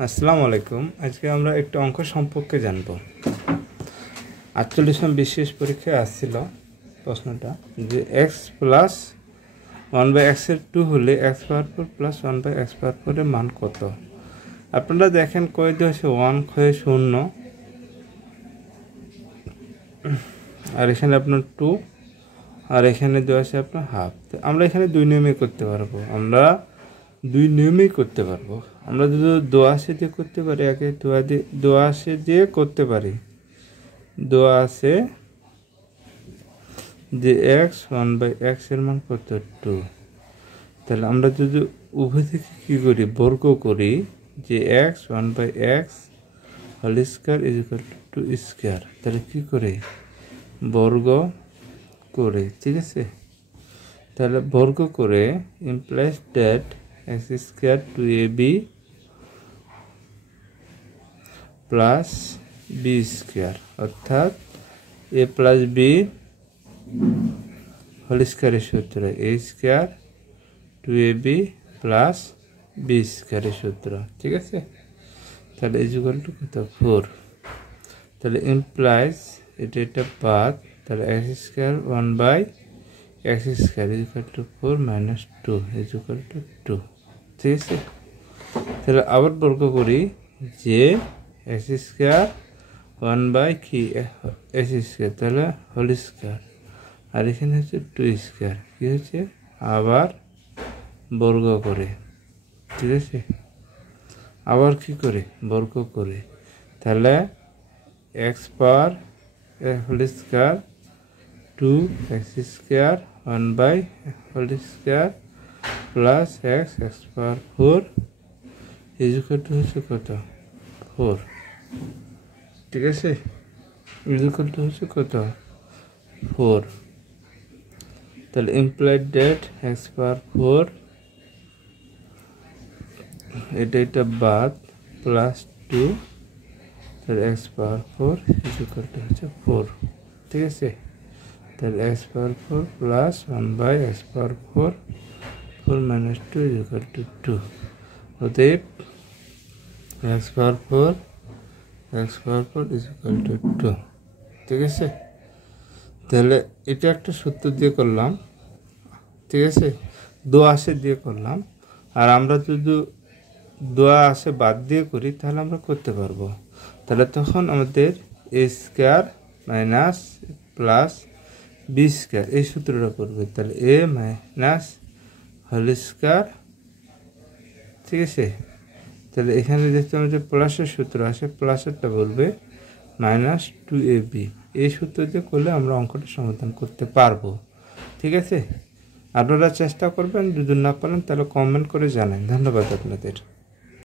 আসসালামু আলাইকুম। আজকে আমরা একটা অঙ্ক সম্পর্কে জানব। 48 বিশেষ পরীক্ষায় আসছিল প্রশ্নটা যে x প্লাস 1/x এর 2 হলে x পাওয়ার 4 প্লাস 1/x পাওয়ার 4 এর মান কত। আপনারা দেখেন কয়ে দিয়েছে 1 ক্ষয়ে 0 আর এখানে আপনার 2 আর এখানে দেওয়া আছে আপনার হাফ। আমরা এখানে দুই নিয়মে করতে পারবো, আমরা যদি দোয়া আসে দিয়ে করতে পারি, আগে দোয়া আসে দিয়ে করতে পারি। দোয়া আছে যে x 1/x এর মান কত 2, তাহলে আমরা যদি উভয় থেকে কি করি বর্গ করি যে x 1/x whole square is equal to 2 square, তাহলে কি করে বর্গ করে, ঠিক আছে। তাহলে বর্গ করে implies that x square 2ab plus b square, অর্থাৎ a প্লাস b হোল স্কয়ারের সূত্র a square 2ab plus b স্কয়ারের সূত্র, ঠিক আছে। তাহলে ইজ ইকুয়াল টু কত 4। তাহলে ইমপ্লাইজ এটা বাদ, তাহলে x square 1/x square is equal two 4 minus 2 is equal to 2, ঠিক আছে। তাহলে আবার বর্গ করি যে x স্কয়ার 1/x স্কয়ার, তাহলে হোল স্কয়ার, আর এখানে হচ্ছে 2 স্কয়ার, কি হচ্ছে আবার বর্গ করে, ঠিক আছে। আবার কি করে বর্গ করে, তাহলে x power whole square 2x square 1/x whole square plus x power 4 is equal to হচ্ছে কত 4, ঠিক আছে। ইজ ইকুয়াল টু হচ্ছে কত 4। তাহলে ইমপ্লাইড ডেট x পাওয়ার 4 এটা বাদ প্লাস 2, তাহলে x power 4 is equal to হচ্ছে 4, ঠিক আছে। তাহলে x power 4 plus 1/x power 4 minus 2 is equal to 2। অতএব x power 4 is equal to 2, ঠিক আছে। তাহলে এটা একটা সূত্র দিয়ে করলাম, ঠিক আছে, দোয়া আসে দিয়ে করলাম। আর আমরা যদি দোয়া আসে বাদ দিয়ে করি তাহলে আমরা করতে পারবো। তাহলে তখন আমাদের a square minus plus b square এই সূত্রটা করবে। তাহলে a মাইনাস হোল স্কয়ার, ঠিক আছে। তাহলে এখানে দেখতে আমরা যে প্লাসের সূত্র আসে, প্লাসেরটা বলবে মাইনাস 2ab। এই সূত্র দিয়ে করলে আমরা অঙ্কটা সমাধান করতে পারবো, ঠিক আছে। আপনারা চেষ্টা করবেন, যদি না পারেন তাহলে কমেন্ট করে জানান। ধন্যবাদ আপনাদের।